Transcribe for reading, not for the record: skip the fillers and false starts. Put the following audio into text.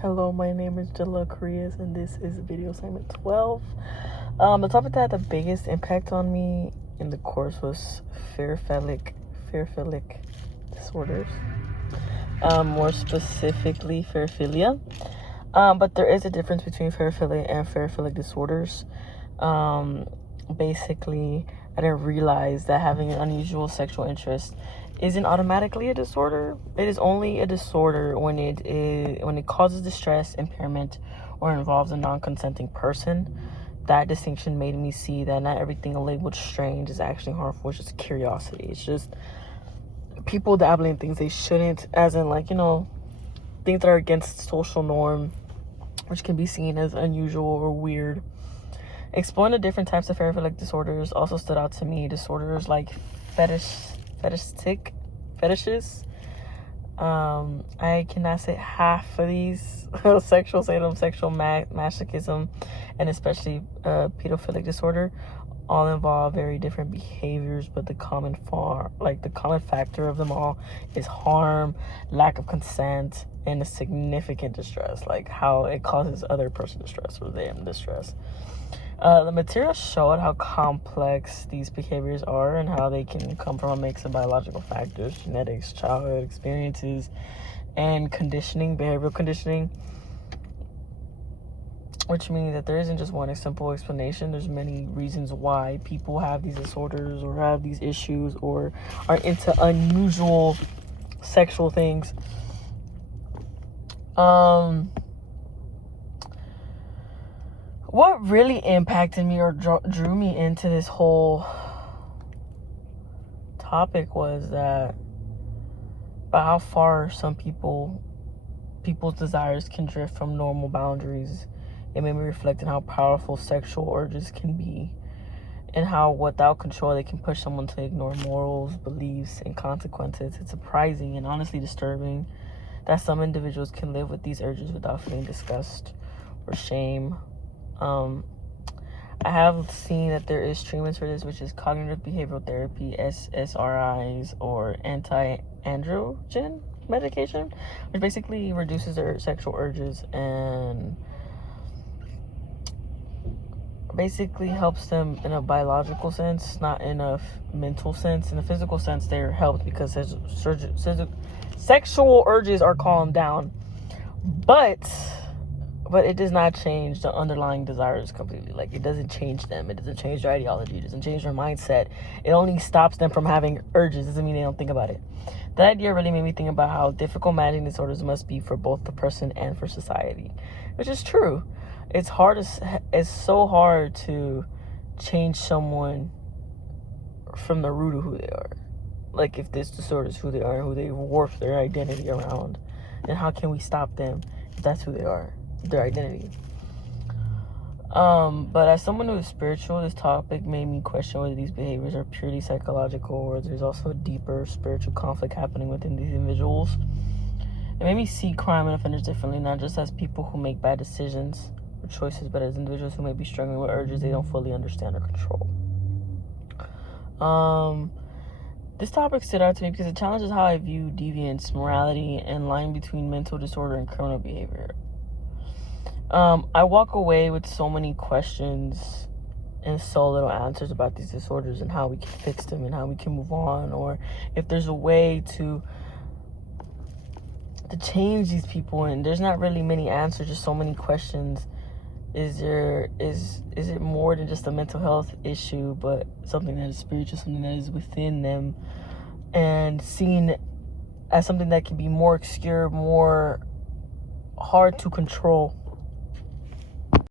Hello, my name is Jella Koreas, and this is video assignment 12. The topic that had the biggest impact on me in the course was paraphilic disorders. More specifically, paraphilia. But there is a difference between paraphilia and paraphilic disorders. Basically, I didn't realize that having an unusual sexual interest isn't automatically a disorder. It is only a disorder when it causes distress, impairment, or involves a non-consenting person. That distinction made me see that not everything labeled strange is actually harmful. It's just curiosity. It's just people dabbling in things they shouldn't, as in things that are against social norm, which can be seen as unusual or weird. Exploring the different types of paraphilic disorders also stood out to me. Disorders like fetishes. I cannot say half of these. Sexual sadism, sexual masochism, and especially pedophilic disorder all involve very different behaviors, but the common factor of them all is harm, lack of consent, and a significant distress, like how it causes other person distress or them distress. The material showed how complex these behaviors are and how they can come from a mix of biological factors, genetics, childhood experiences, and behavioral conditioning, which means that there isn't just one simple explanation. There's many reasons why people have these disorders or have these issues or are into unusual sexual things. What really impacted me or drew me into this whole topic was that about how far some people's desires can drift from normal boundaries. It made me reflect on how powerful sexual urges can be and how without control they can push someone to ignore morals, beliefs, and consequences. It's surprising and honestly disturbing that some individuals can live with these urges without feeling disgust or shame. I have seen that there is treatments for this, which is cognitive behavioral therapy, SSRIs, or anti-androgen medication, which basically reduces their sexual urges and basically helps them in a biological sense, not in a mental sense. In a physical sense, they're helped because sexual urges are calmed down, but it does not change the underlying desires completely. Like, it doesn't change them. It doesn't change their ideology. It doesn't change their mindset. It only stops them from having urges. Doesn't mean they don't think about it. That idea really made me think about how difficult managing disorders must be for both the person and for society, which is true. It's so hard to change someone from the root of who they are. Like, if this disorder is who they are, who they warp their identity around, then how can we stop them if that's who they are? Their identity. But as someone who is spiritual, this topic made me question whether these behaviors are purely psychological or there's also a deeper spiritual conflict happening within these individuals. It made me see crime and offenders differently, not just as people who make bad decisions or choices, but as individuals who may be struggling with urges they don't fully understand or control. This topic stood out to me because it challenges how I view deviance, morality, and line between mental disorder and criminal behavior. I walk away with so many questions and so little answers about these disorders and how we can fix them and how we can move on, or if there's a way to change these people. And there's not really many answers, just so many questions. Is it more than just a mental health issue, but something that is spiritual, something that is within them, and seen as something that can be more obscure, more hard to control?